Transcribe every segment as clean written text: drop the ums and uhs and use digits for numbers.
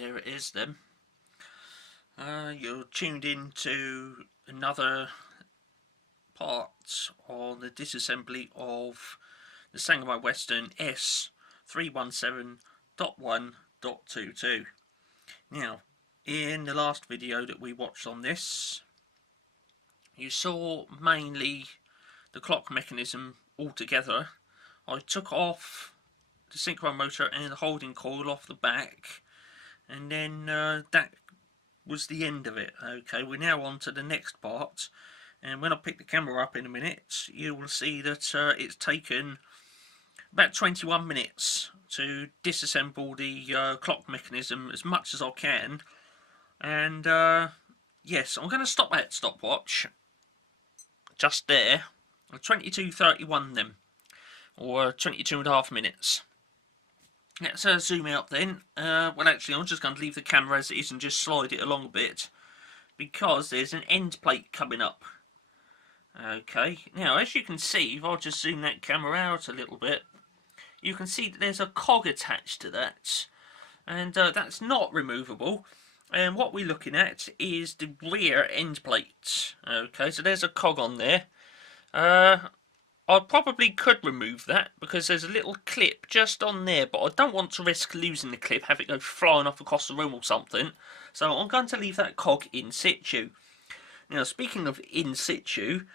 there it is then. You're tuned in to another part on the disassembly of the Sangamo Weston S317.1.22. Now, in the last video that we watched on this, you saw mainly the clock mechanism altogether. I took off the synchro motor and the holding coil off the back, and then that was the end of it. Okay, we're now on to the next part, and when I pick the camera up in a minute, you will see that it's taken about 21 minutes to disassemble the clock mechanism as much as I can. And yes, I'm going to stop that stopwatch just there, 22:31 then, or 22.5 minutes. Let's zoom out then. Well, actually, I'm just going to leave the camera as it is and just slide it along a bit, because there's an end plate coming up. Okay, now as you can see, if I'll just zoom that camera out a little bit, you can see that there's a cog attached to that, and that's not removable. And what we're looking at is the rear end plate. Okay, so there's a cog on there. I probably could remove that because there's a little clip just on there, but I don't want to risk losing the clip, have it go flying off across the room or something. So I'm going to leave that cog in situ. Now, speaking of in situ,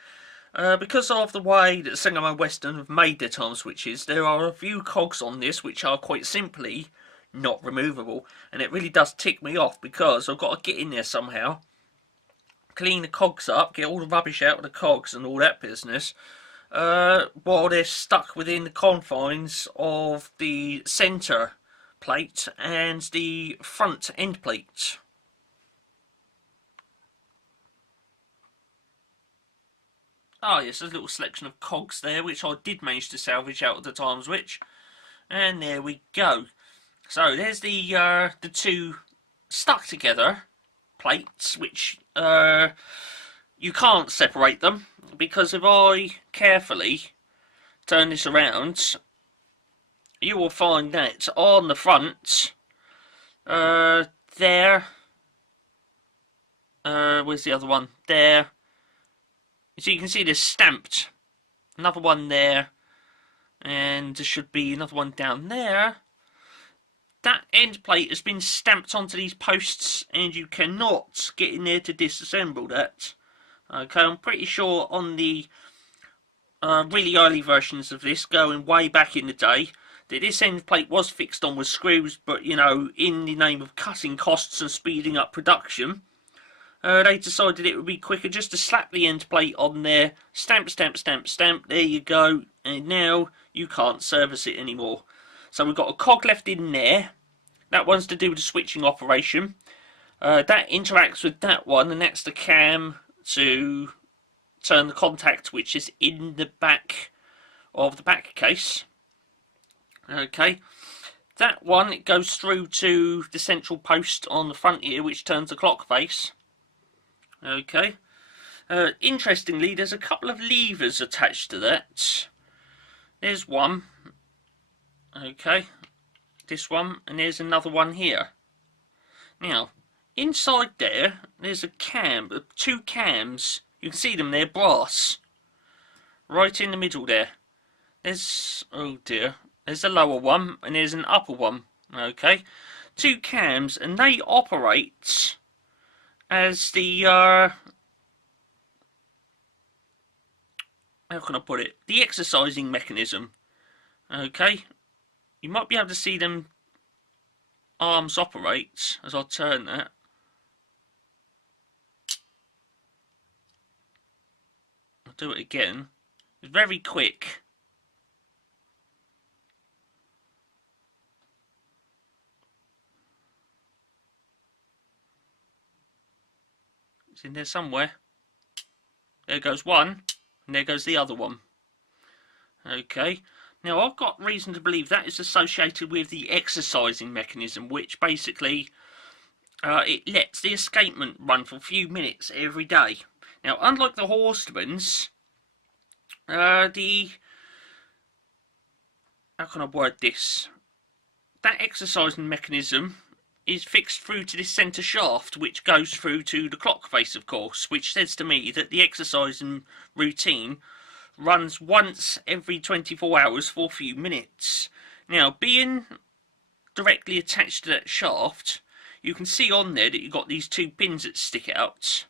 because of the way that Sangamo Weston have made their time switches, there are a few cogs on this which are quite simply not removable, and it really does tick me off because I've got to get in there somehow, clean the cogs up, get all the rubbish out of the cogs and all that business, while they're stuck within the confines of the centre plate and the front end plate. Ah yes, there's a little selection of cogs there which I did manage to salvage out of the Timeswitch, and there we go. So there's the two stuck together plates, which you can't separate them, because if I carefully turn this around, you will find that on the front there, where's the other one? There. So you can see there's stamped another one there, and there should be another one down there. That end plate has been stamped onto these posts, and you cannot get in there to disassemble that. Okay, I'm pretty sure on the really early versions of this, going way back in the day, that this end plate was fixed on with screws, but you know, in the name of cutting costs and speeding up production, they decided it would be quicker just to slap the end plate on there, stamp, stamp, stamp, stamp, there you go, and now you can't service it anymore. So we've got a cog left in there. That one's to do with the switching operation. That interacts with that one, and that's the cam to turn the contact, which is in the back of the back case. Okay, that one, it goes through to the central post on the front here, which turns the clock face. Okay, interestingly, there's a couple of levers attached to that. There's one. Okay, this one, and there's another one here. Now, inside there, there's a cam, two cams. You can see them, they're brass. Right in the middle there. There's, oh dear, there's a lower one, and there's an upper one. Okay, two cams, and they operate as the, how can I put it? The exercising mechanism. Okay. You might be able to see them arms operate as I turn that. I'll do it again. It's very quick. It's in there somewhere. There goes one, and there goes the other one. Okay. Now, I've got reason to believe that is associated with the exercising mechanism, which basically it lets the escapement run for a few minutes every day. Now, unlike the Horstmanns, how can I word this? That exercising mechanism is fixed through to this centre shaft, which goes through to the clock face, of course, which says to me that the exercising routine runs once every 24 hours for a few minutes. Now, being directly attached to that shaft, you can see on there that you've got these two pins that stick out,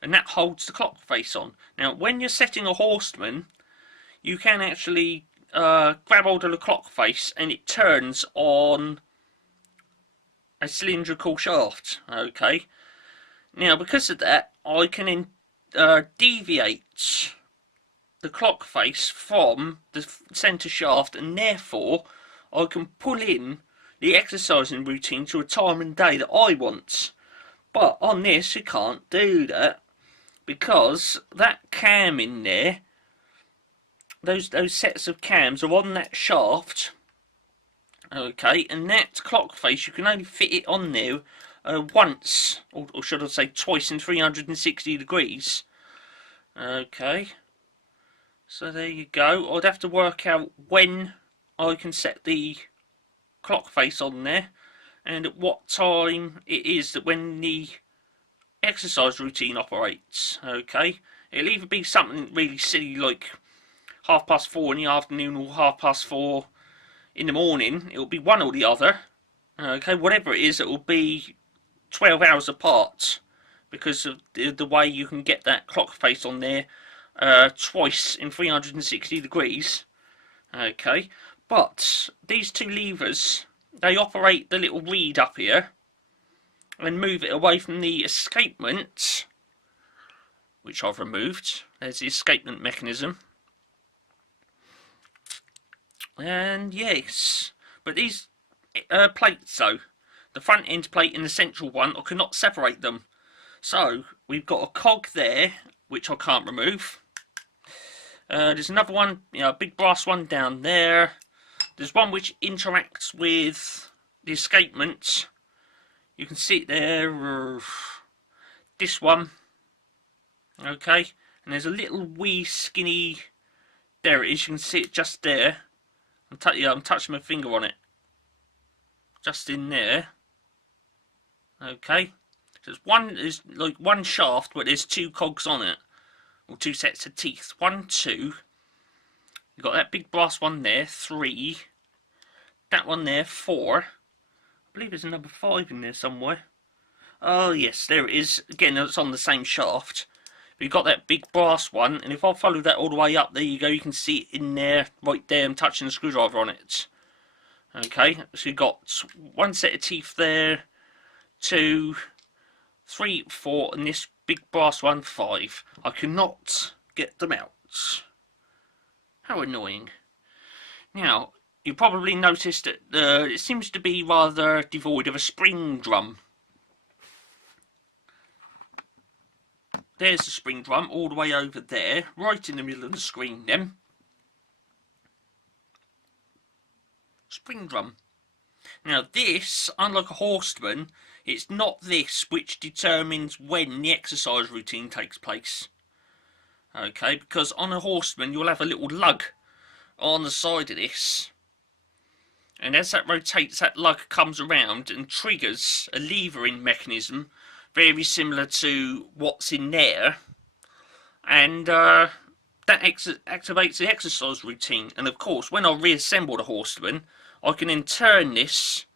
and that holds the clock face on. Now, when you're setting a Horstmann, you can actually grab hold of the clock face and it turns on a cylindrical shaft. Okay. Now, because of that, I can deviate the clock face from the centre shaft, and therefore I can pull in the exercising routine to a time and day that I want. But on this, you can't do that, because that cam in there, those sets of cams are on that shaft. Okay, and that clock face, you can only fit it on there once, or should I say twice in 360 degrees. Okay, so there you go. I'd have to work out when I can set the clock face on there, and at what time it is that when the exercise routine operates. Okay, it'll either be something really silly like 4:30 in the afternoon or 4:30 in the morning. It'll be one or the other. Okay, whatever it is, it will be 12 hours apart, because of the way you can get that clock face on there twice in 360 degrees. Okay, but these two levers, they operate the little reed up here and move it away from the escapement, which I've removed. There's the escapement mechanism. And yes, but these plates though, the front end plate and the central one, I cannot separate them. So we've got a cog there, which I can't remove. There's another one, a big brass one down there. There's one which interacts with the escapement. You can see it there. This one. Okay, and there's a little wee skinny. There it is. You can see it just there. I'm touching my finger on it. Just in there. Okay. So there's like one shaft, but there's two cogs on it, or two sets of teeth. 1, 2. You've got that big brass one there. 3. That one there. 4. I believe there's a number 5 in there somewhere. Oh yes, there it is. Again, it's on the same shaft. We've got that big brass one, and if I follow that all the way up, there you go, you can see it in there, right there. I'm touching the screwdriver on it. Okay, so you've got one set of teeth there, 2, 3, 4, and this big brass one, 5. I cannot get them out. How annoying. Now, you probably noticed that it seems to be rather devoid of a spring drum. There's the spring drum all the way over there, right in the middle of the screen then. Spring drum. Now this, unlike a Horstmann, it's not this which determines when the exercise routine takes place. Okay, because on a Horstmann you'll have a little lug on the side of this. And as that rotates, that lug comes around and triggers a levering mechanism very similar to what's in there, and that activates the exercise routine. And of course, when I reassemble the Horstmann, I can then turn this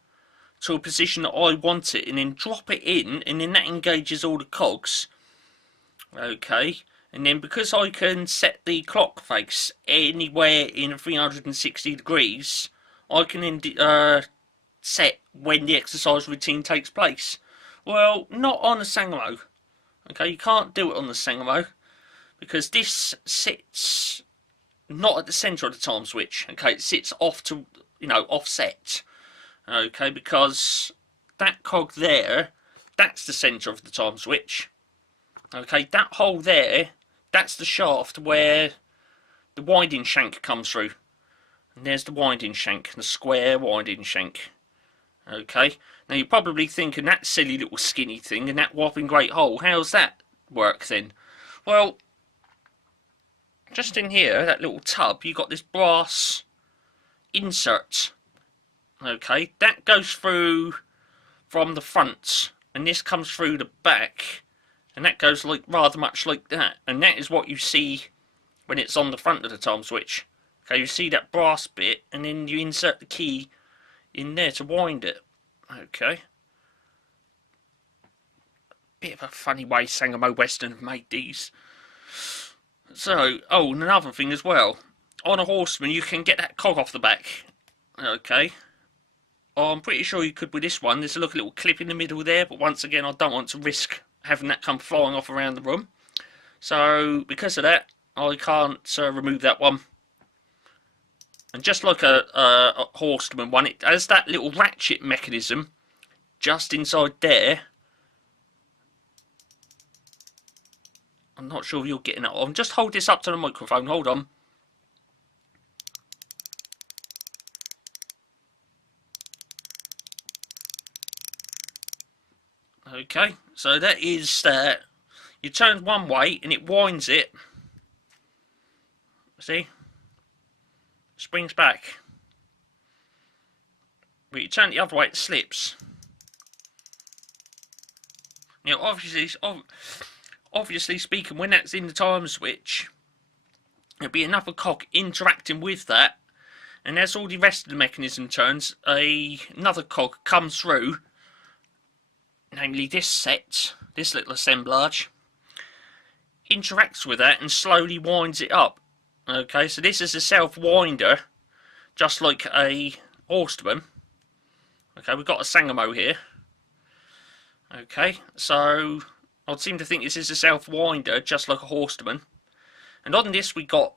to a position that I want it, and then drop it in, and then that engages all the cogs. Okay, and then because I can set the clock face anywhere in 360 degrees, I can then set when the exercise routine takes place. Well, not on the Sangamo. Okay, you can't do it on the Sangamo, because this sits not at the centre of the time switch. Okay, it sits off to, offset. Okay, because that cog there, that's the centre of the time switch. Okay, that hole there, that's the shaft where the winding shank comes through. And there's the winding shank, the square winding shank. Okay, now you're probably thinking, that silly little skinny thing and that whopping great hole, how's that work then? Well, just in here, that little tub, you've got this brass insert. Okay, that goes through from the front, and this comes through the back, and that goes like rather much like that, and that is what you see when it's on the front of the time switch. Okay, you see that brass bit, and then you insert the key in there to wind it. Okay. Bit of a funny way Sangamo Weston have made these. So, oh, and another thing as well. On a Horstmann, you can get that cog off the back. Okay. I'm pretty sure you could with this one. There's a little clip in the middle there, but once again, I don't want to risk having that come flying off around the room. So, because of that, I can't remove that one. And just like a Horstmann one, it has that little ratchet mechanism just inside there. I'm not sure if you're getting that on. Just hold this up to the microphone. Hold on. Okay, so that is that. You turn one way and it winds it. See? Springs back. But you turn it the other way, it slips. Now, obviously speaking, when that's in the time switch, there'll be another cog interacting with that, and as all the rest of the mechanism turns, another cog comes through, namely this set, this little assemblage, interacts with that and slowly winds it up. Okay, so this is a self-winder, just like a Horstmann. Okay, we've got a Sangamo here. Okay, so I'd seem to think this is a self-winder, just like a Horstmann. And on this we got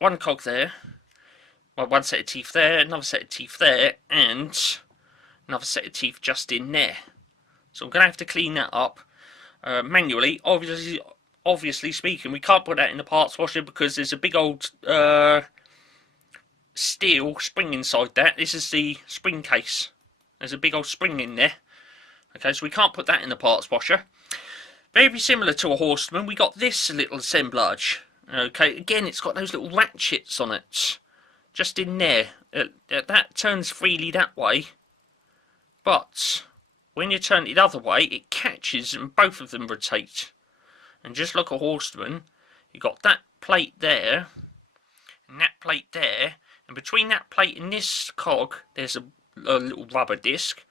one cog there, well, one set of teeth there, another set of teeth there, and another set of teeth just in there. So I'm going to have to clean that up manually. Obviously speaking, we can't put that in the parts washer because there's a big old steel spring inside that. This is the spring case. There's a big old spring in there. Okay, so we can't put that in the parts washer. Very similar to a Horstmann, we got this little assemblage. Okay, again, it's got those little ratchets on it. Just in there. That turns freely that way. But when you turn it the other way, it catches and both of them rotate. And just like a Horstmann, you got that plate there and that plate there. And between that plate and this cog, there's a little rubber disc.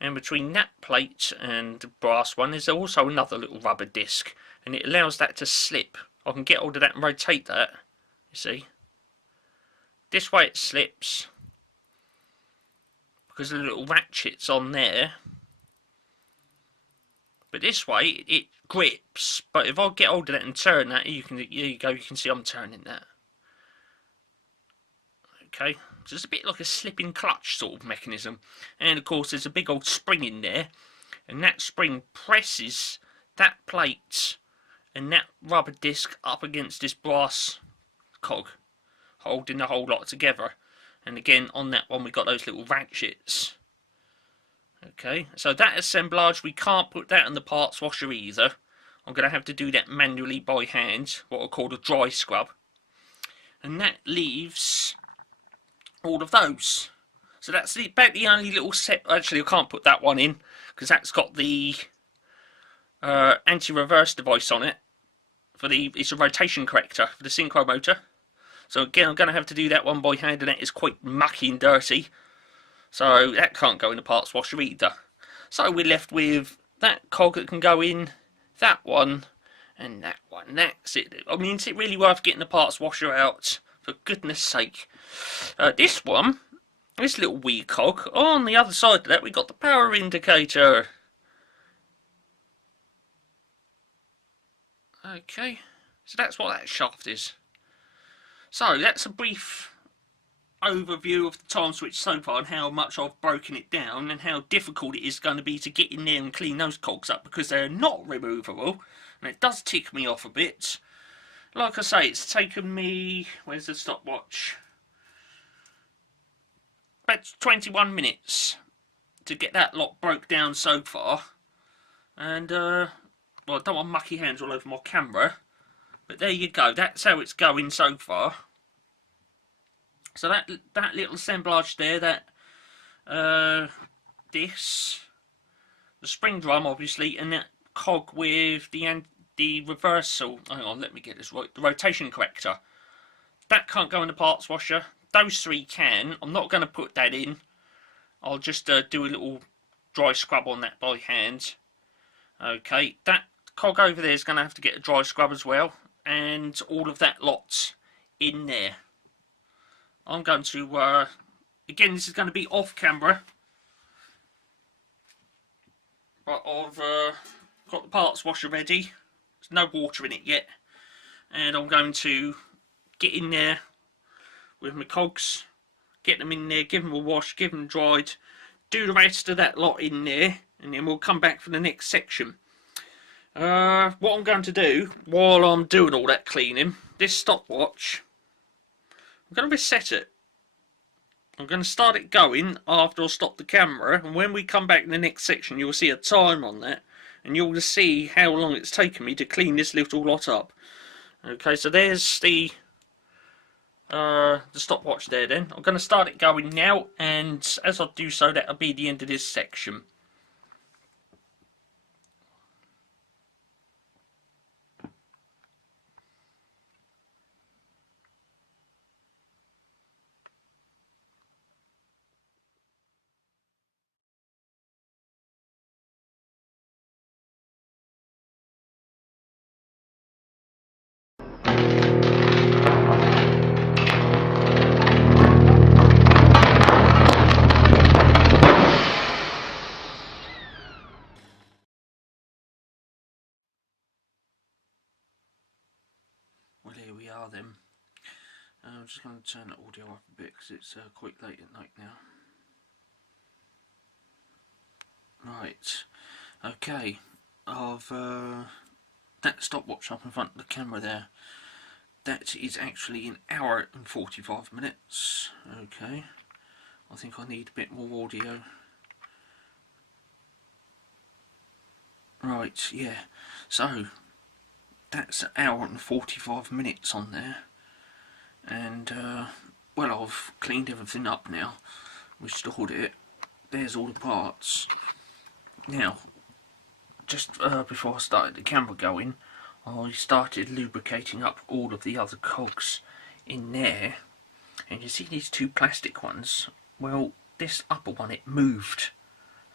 And between that plate and the brass one, there's also another little rubber disc. And it allows that to slip. I can get hold of that and rotate that. You see? This way it slips. Because of the little ratchets on there. But this way, it grips. But if I get hold of that and turn that, here you go, you can see I'm turning that. Okay. So it's a bit like a slipping clutch sort of mechanism. And of course there's a big old spring in there. And that spring presses that plate and that rubber disc up against this brass cog, holding the whole lot together. And again, on that one we got those little ratchets. Okay, so that assemblage, we can't put that in the parts washer either. I'm going to have to do that manually by hand, what I call a dry scrub. And that leaves all of those. So that's about the only little set. Actually, I can't put that one in because that's got the anti-reverse device on it. It's a rotation corrector for the synchro motor. So again, I'm going to have to do that one by hand, and that is quite mucky and dirty. So that can't go in the parts washer either. So we're left with that cog that can go in, that one, and that one. That's it. I mean, is it really worth getting the parts washer out? For goodness sake. This one, this little wee cog, on the other side of that we got the power indicator. Okay, so that's what that shaft is. So that's a brief overview of the time switch so far and how much I've broken it down and how difficult it is going to be to get in there and clean those cogs up because they're not removable, and it does tick me off a bit. Like I say, it's taken me, where's the stopwatch? About 21 minutes to get that lot broke down so far. And, well, I don't want mucky hands all over my camera. But there you go, that's how it's going so far. So that little assemblage there, this, the spring drum obviously, and that cog with the reversal. Hang on, let me get this right. The rotation corrector. That can't go in the parts washer. Those three can. I'm not going to put that in. I'll just do a little dry scrub on that by hand. Okay, that cog over there is going to have to get a dry scrub as well, and all of that lot in there. I'm going to, again, this is going to be off camera, but I've got the parts washer ready. There's no water in it yet, and I'm going to get in there with my cogs, get them in there, give them a wash, give them dried, do the rest of that lot in there, and then we'll come back for the next section. What I'm going to do while I'm doing all that cleaning, this stopwatch, I'm going to reset it. I'm going to start it going after I stop the camera, and when we come back in the next section you'll see a time on that, and you'll see how long it's taken me to clean this little lot up. Okay, so there's the stopwatch there then. I'm going to start it going now, and as I do so, that'll be the end of this section. Well, here we are then. I'm just going to turn the audio up a bit because it's quite late at night now. Right, okay, I've that stopwatch up in front of the camera there. That is actually 1 hour and 45 minutes. Okay, I think I need a bit more audio. Right, yeah, so that's 1 hour and 45 minutes on there, and well, I've cleaned everything up now, restored it. There's all the parts. Now, just before I started the camera going, I started lubricating up all of the other cogs in there, and you see these two plastic ones. Well, this upper one, it moved.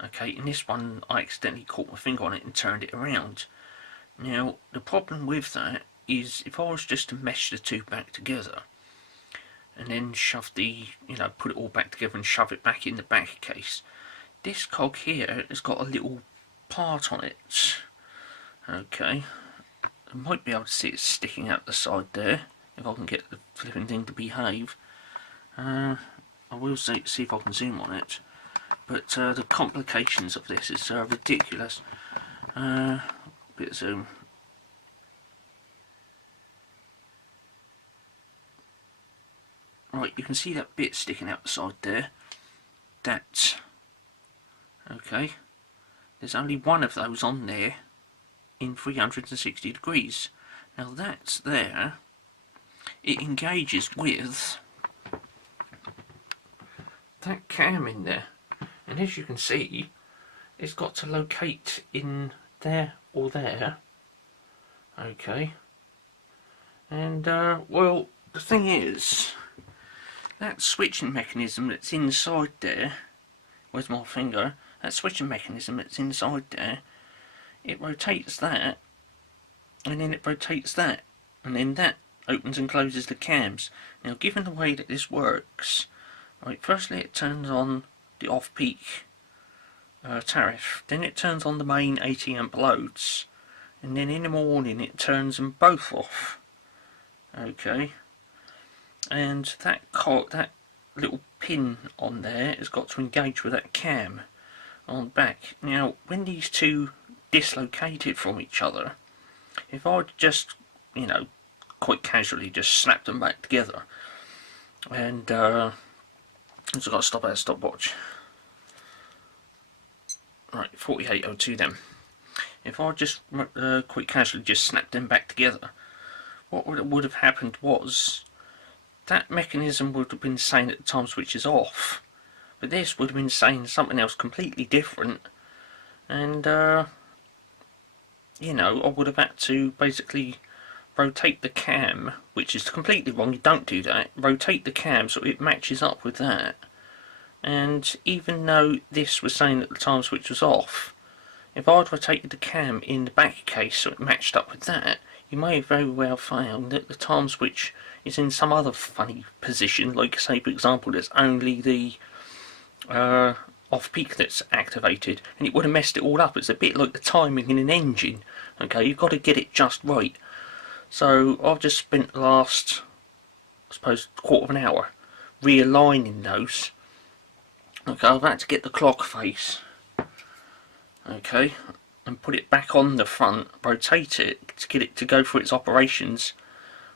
Okay, and this one I accidentally caught my finger on it and turned it around. Now, the problem with that is if I was just to mesh the two back together and then shove the, put it all back together and shove it back in the back case, this cog here has got a little part on it. Okay, I might be able to see it sticking out the side there if I can get the flipping thing to behave. I will see if I can zoom on it, but the complications of this is ridiculous. Bit of zoom. Right, you can see that bit sticking out the side there. That. Okay. There's only one of those on there in 360 degrees. Now that's there. It engages with that cam in there. And as you can see, it's got to locate in there or there. Okay. And well, the thing is, that switching mechanism that's inside there, where's my finger, that switching mechanism that's inside there, it rotates that, and then it rotates that, and then that opens and closes the cams. Now, given the way that this works, right, firstly it turns on the off-peak tariff, then it turns on the main 80 amp loads, and then in the morning it turns them both off. Okay, and that little pin on there has got to engage with that cam on the back. Now, when these two dislocated from each other, if I just, quite casually just snap them back together, and I've got to stop that stopwatch. Right, 4802 then. If I just quite casually just snap them back together, what would have happened was that mechanism would have been saying that the time switch is off, but this would have been saying something else completely different, and you know, I would have had to basically rotate the cam, which is completely wrong. You don't do that. Rotate the cam so it matches up with that. And even though this was saying that the time switch was off, if I'd rotated the cam in the back case so it matched up with that, you may have very well found that the time switch is in some other funny position, like say for example there's only the off peak that's activated, and it would have messed it all up. It's a bit like the timing in an engine. Okay, you've got to get it just right. So I've just spent the last, I suppose, quarter of an hour realigning those. Okay, I've had to get the clock face, okay, and put it back on the front, rotate it to get it to go through its operations,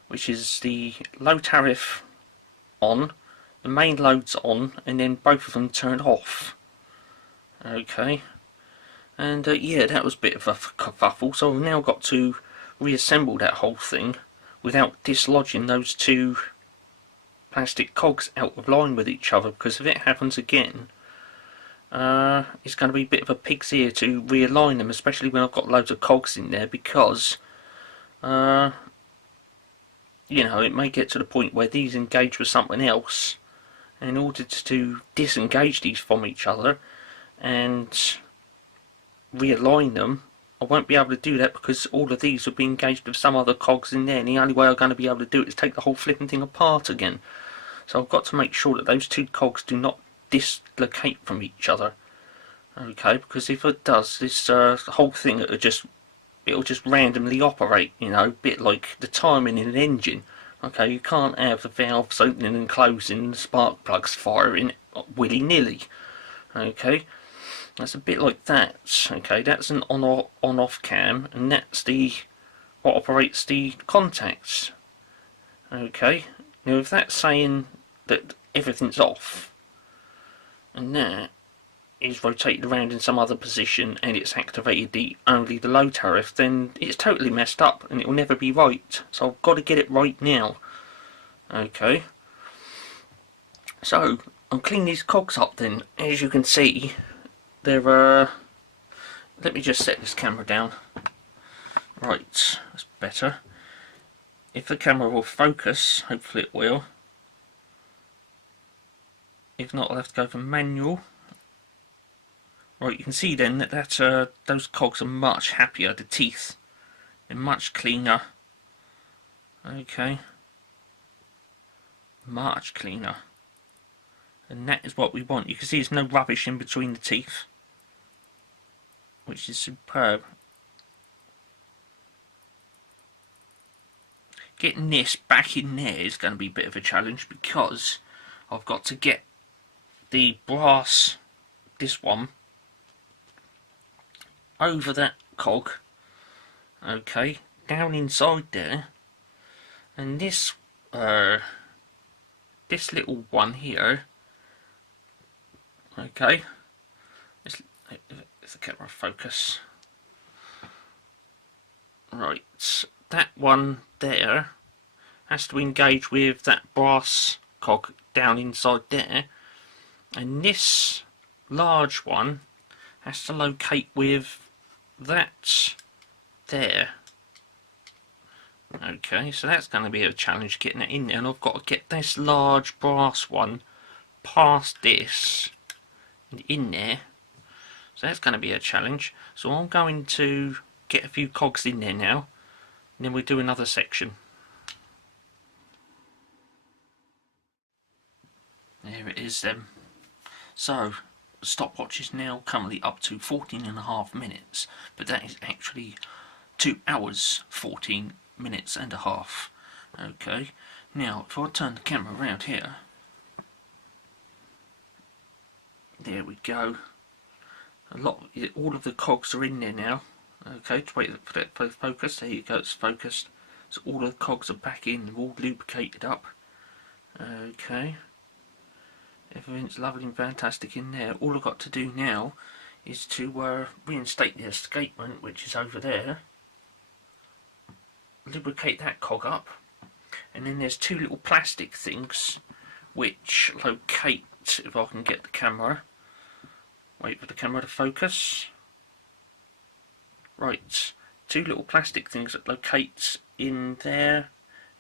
which is the low tariff on, the main loads on, and then both of them turned off. Okay, and yeah, that was a bit of a kerfuffle, so I've now got to reassemble that whole thing without dislodging those two plastic cogs out of line with each other, because if it happens again, it's going to be a bit of a pig's ear to realign them, especially when I've got loads of cogs in there, because you know, it may get to the point where these engage with something else, and in order to disengage these from each other and realign them, I won't be able to do that because all of these will be engaged with some other cogs in there, and the only way I'm going to be able to do it is take the whole flipping thing apart again. So I've got to make sure that those two cogs do not dislocate from each other. Okay, because if it does, this whole thing it'll just randomly operate, you know, a bit like the timing in an engine. Okay, you can't have the valves opening and closing, the spark plugs firing willy-nilly. Okay, that's a bit like that. Okay, that's an on-off cam, and that's what operates the contacts. Okay, now if that's saying that everything's off, and that is rotated around in some other position, and it's activated only the low tariff, then it's totally messed up, and it will never be right. So I've got to get it right now. Okay, so I'll clean these cogs up then. As you can see, they're let me just set this camera down. Right, that's better. If the camera will focus, hopefully it will. If not, I'll have to go for manual. Right, you can see then that those cogs are much happier. The teeth are much cleaner. Okay, much cleaner, and that is what we want. You can see there's no rubbish in between the teeth, which is superb. Getting this back in there is going to be a bit of a challenge, because I've got to get the brass, this one, over that cog, okay, down inside there, and this little one here, okay, if the camera focus, right, that one there has to engage with that brass cog down inside there, and this large one has to locate with that there. Okay, so that's going to be a challenge getting it in there, and I've got to get this large brass one past this and in there, so that's going to be a challenge. So I'm going to get a few cogs in there now, and then we'll do another section. There it is then. So the stopwatch is now currently up to 14.5 minutes, but that is actually 2 hours 14 minutes and a half. Okay, now if I turn the camera around here, there we go. All of the cogs are in there now. Okay, just wait for that to focus. There you go, it's focused. So all of the cogs are back in, all lubricated up. Okay. Everything's lovely and fantastic in there. All I've got to do now is to reinstate the escapement, which is over there. Lubricate that cog up. And then there's two little plastic things which locate, if I can get the camera. Wait for the camera to focus. Right, two little plastic things that locate in there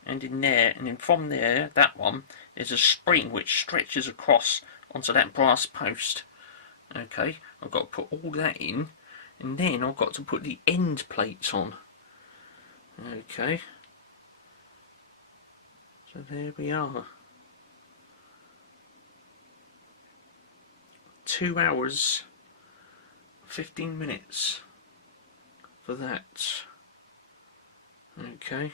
and in there, and then from there, that one, there's a spring which stretches across onto that brass post. Okay, I've got to put all that in, and then I've got to put the end plates on. Okay, so there we are. 2 hours 15 minutes for that. Okay,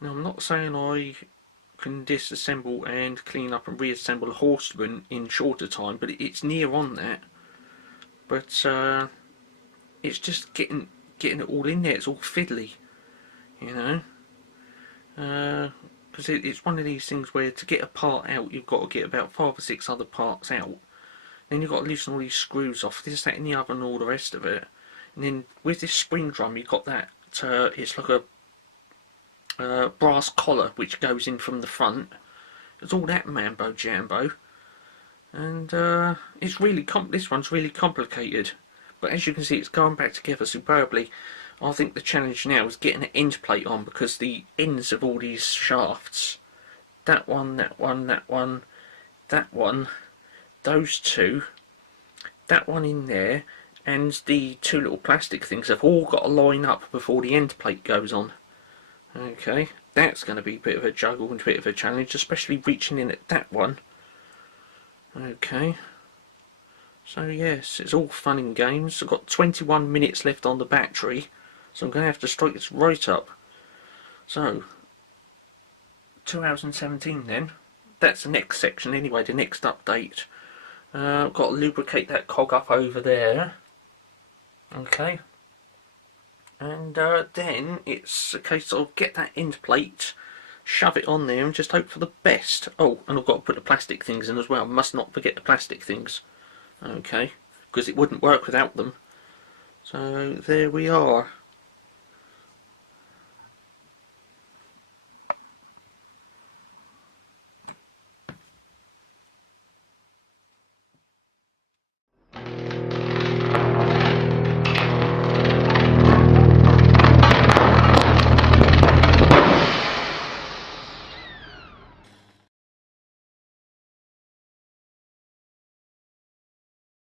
now I'm not saying I can disassemble and clean up and reassemble a Horstmann in shorter time, but it's near on that. But it's just getting it all in there. It's all fiddly, you know, because it's one of these things where to get a part out you've got to get about 5 or 6 other parts out. Then you've got to loosen all these screws off, this, that and the other and all the rest of it. And then with this spring drum you've got that, it's like a brass collar which goes in from the front. It's all that mambo jambo, and it's really this one's really complicated. But as you can see, it's going back together superbly. I think the challenge now is getting an end plate on, because the ends of all these shafts, that one, that one, that one, that one, those two, that one in there, and the two little plastic things have all got to line up before the end plate goes on. Okay, that's going to be a bit of a juggle and a bit of a challenge, especially reaching in at that one. Okay, so yes, it's all fun and games. I've got 21 minutes left on the battery, so I'm going to have to strike this right up. So 2 hours and 17 then. That's the next section anyway, the next update. I've got to lubricate that cog up over there. Okay, and then it's a case of get that end plate, shove it on there and just hope for the best. Oh, and I've got to put the plastic things in as well. Must not forget the plastic things. Okay, because it wouldn't work without them. So there we are.